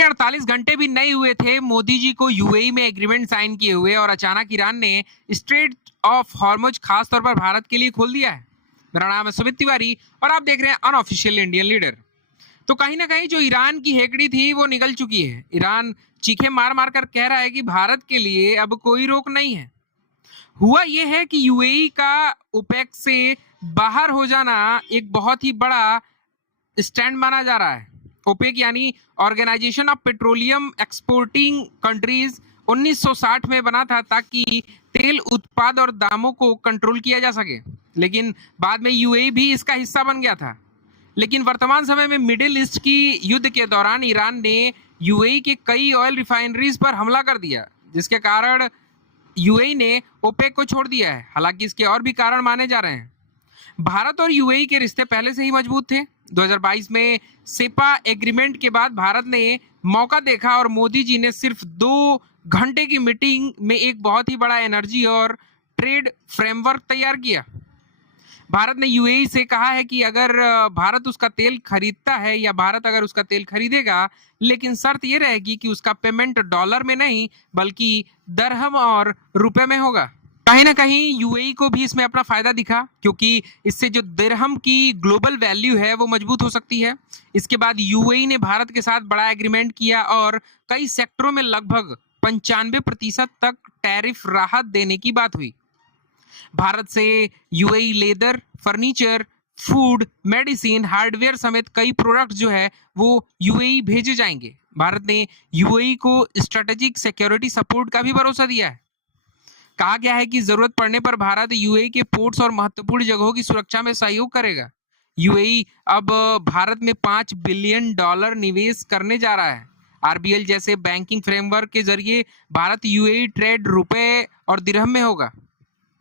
पूरे 48 घंटे भी नहीं हुए थे मोदी जी को यूएई में एग्रीमेंट साइन किए हुए और अचानक ईरान ने स्ट्रेट ऑफ हॉर्मुज खास तौर पर भारत के लिए खोल दिया है। मेरा नाम है सुमित तिवारी और आप देख रहे हैं अनऑफिशियल इंडियन लीडर। तो कहीं ना कहीं जो ईरान की हेकड़ी थी वो निकल चुकी है। ईरान चीखे मार मार कर कह रहा है कि भारत के लिए अब कोई रोक नहीं है। हुआ यह है कि यूएई का ओपेक से बाहर हो जाना एक बहुत ही बड़ा स्टैंड माना जा रहा है। ओपेक यानी organisation of petroleum exporting countries 1960 में बना था ताकि तेल उत्पाद और दामों को कंट्रोल किया जा सके, लेकिन बाद में यूएई भी इसका हिस्सा बन गया था। लेकिन वर्तमान समय में मिडिल ईस्ट की युद्ध के दौरान ईरान ने यूएई के कई ऑयल रिफाइनरीज पर हमला कर दिया, जिसके कारण यूएई ने ओपेक को छोड़ दिया है। हालांकि इसके और भी कारण माने जा रहे हैं। भारत और यूएई के रिश्ते पहले से ही मजबूत थे। 2022 में सेपा एग्रीमेंट के बाद भारत ने मौका देखा और मोदी जी ने सिर्फ 2 घंटे की मीटिंग में एक बहुत ही बड़ा एनर्जी और ट्रेड फ्रेमवर्क तैयार किया। भारत ने यूएई से कहा है कि अगर भारत उसका तेल खरीदता है या भारत अगर उसका तेल खरीदेगा, लेकिन शर्त यह रहेगी कि उसका पेमेंट डॉलर में नहीं बल्कि दरहम और रुपए में होगा। कहीं ना कहीं यूएई को भी इसमें अपना फायदा दिखा, क्योंकि इससे जो दिरहम की ग्लोबल वैल्यू है वो मजबूत हो सकती है। इसके बाद यूएई ने भारत के साथ बड़ा एग्रीमेंट किया और कई सेक्टरों में लगभग 95% तक टैरिफ राहत देने की बात हुई। भारत से UAE leather, furniture, food, medicine, hardware समेत कई प्रोडक्ट जो है वो यूएई भेजे जाएंगे। भारत ने यूएई को स्ट्रेटेजिक सिक्योरिटी सपोर्ट का भी भरोसा दिया है। कहा गया है कि जरूरत पड़ने पर भारत यूएई के पोर्ट्स और महत्वपूर्ण जगहों की सुरक्षा में सहयोग करेगा। यूएई अब भारत में $5 बिलियन निवेश करने जा रहा है। आरबीएल जैसे बैंकिंग फ्रेमवर्क के जरिए भारत यूएई ट्रेड रुपए और दिरहम में होगा,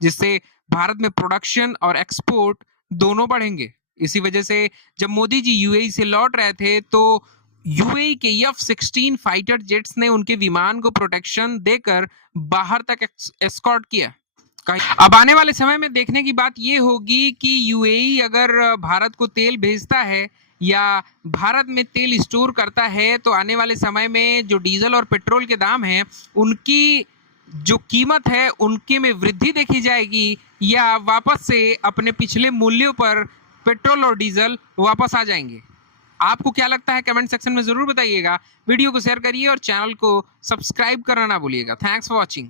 जिससे भारत में प्रोडक्शन और एक्सपोर्ट दोनों बढ़ेंगे। इसी वजह से जब मोदी जी यूएई से लौट रहे थे तो यूएई के F-16 फाइटर जेट्स ने उनके विमान को प्रोटेक्शन देकर बाहर तक एस्कॉर्ट किया। अब आने वाले समय में देखने की बात यह होगी कि यूएई अगर भारत को तेल भेजता है या भारत में तेल स्टोर करता है तो आने वाले समय में जो डीजल और पेट्रोल के दाम हैं उनकी जो कीमत है उनके में वृद्धि देखी जाएगी या वापस से अपने पिछले मूल्यों पर पेट्रोल और डीजल वापस आ जाएंगे। आपको क्या लगता है कमेंट सेक्शन में जरूर बताइएगा। वीडियो को शेयर करिए और चैनल को सब्सक्राइब करना ना भूलिएगा। Thanks for watching.